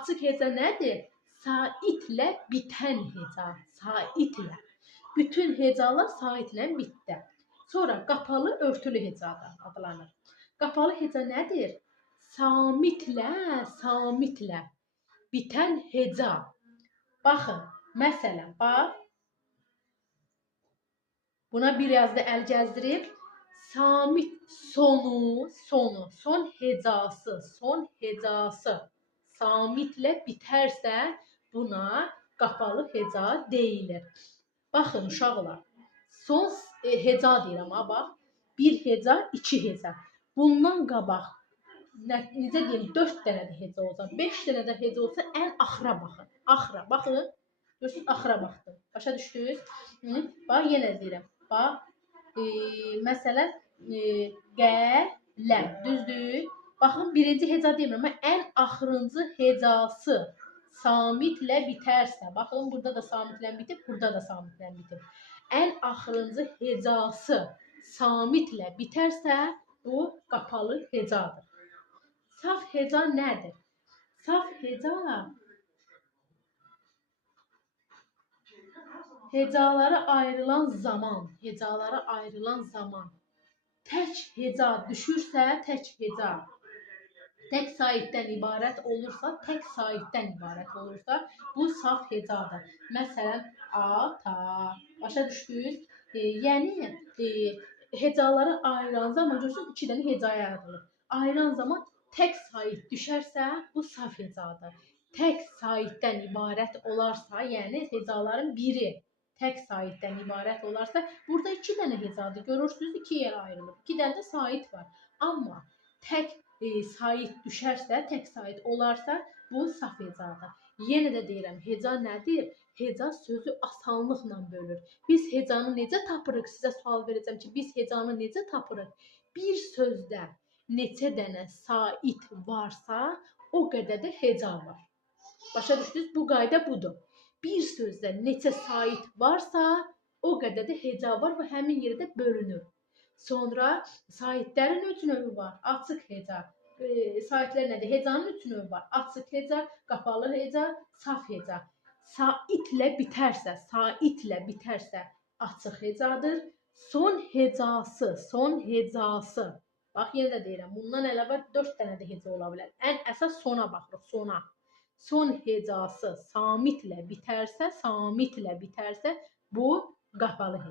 Açıq heca nədir? Saitlə bitən heca. Saitlə. Bütün hecalar saitlə bitdi. Sonra qapalı örtülü heca adlanır. Qapalı heca nədir? Samitlə bitən heca. Baxın, məsələn, bax. Buna bir yazda əl gəzdirib. Samit sonu, son hecası samitlə bitərsə buna qapalı heca deyilir. Baxın uşaqlar, son heca deyirəm ha, bax. Bir heca, iki heca. Bundan qabaq necə deyim, 4 dənə də heca olsa, 5 dənə də heca olsa ən axıra baxın. Axıra, baxın. Görürsünüz, axıra baxdım. Başa düşdünüz? Bax, yenə deyirəm. Bax, məsələn, qələm, düzdür? Baxın, birinci heca demirəm, ən axırıncı hecası samitlə bitərsə, baxın, burada da samitlə bitib, burada da samitlə bitib. Ən axırıncı hecası samitlə bitərsə, bu qapalı hecadır. Saf heca nədir? Saf heca hecalara ayrılan zaman, tək heca düşürsə, tək saitdən ibarət olursa, bu saf hecadır. Məsələn, ata. Başa düşdünüz? Yəni, hecalara ayrılan zaman, görürsünüz, 2 dənə hecaya ayrılır. Ayrılan zaman tək sait düşərsə, bu saf hecadır. Tək saitdən ibarət olarsa, yəni hecaların biri tək saitdən ibarət olarsa, burada 2 dənə hecadır. Görürsünüz, 2 yerə ayrılır. 2 dənə də sait var. Amma tək sait düşərsə, tək sait olarsa, bu saf hecadır. Yenə də deyirəm, heca nədir? Heca sözü asanlıqla bölür. Biz hecanı necə tapırıq? Sizə sual verəcəm ki, biz hecanı necə tapırıq? Bir sözdə neçə dənə sait varsa, o qədər də heca var. Başa düşdünüz? Bu qayda budur. Bir sözdə neçə sait varsa, o qədər də heca var və həmin yerdə bölünür. Sonra saitlərin 3 növü var. Açıq heca. Saitlər nədir? Hecanın 3 növü var. Açıq heca, qapalı heca, saf heca. Saitlə bitərsə açıq hecadır. Son hecası. Bax, yenə də deyirəm, bundan əlavə 4 dənə də heca ola bilər. Ən əsas sona baxırıq, sona. Son hecası samitlə bitərsə, bu qapalı heca.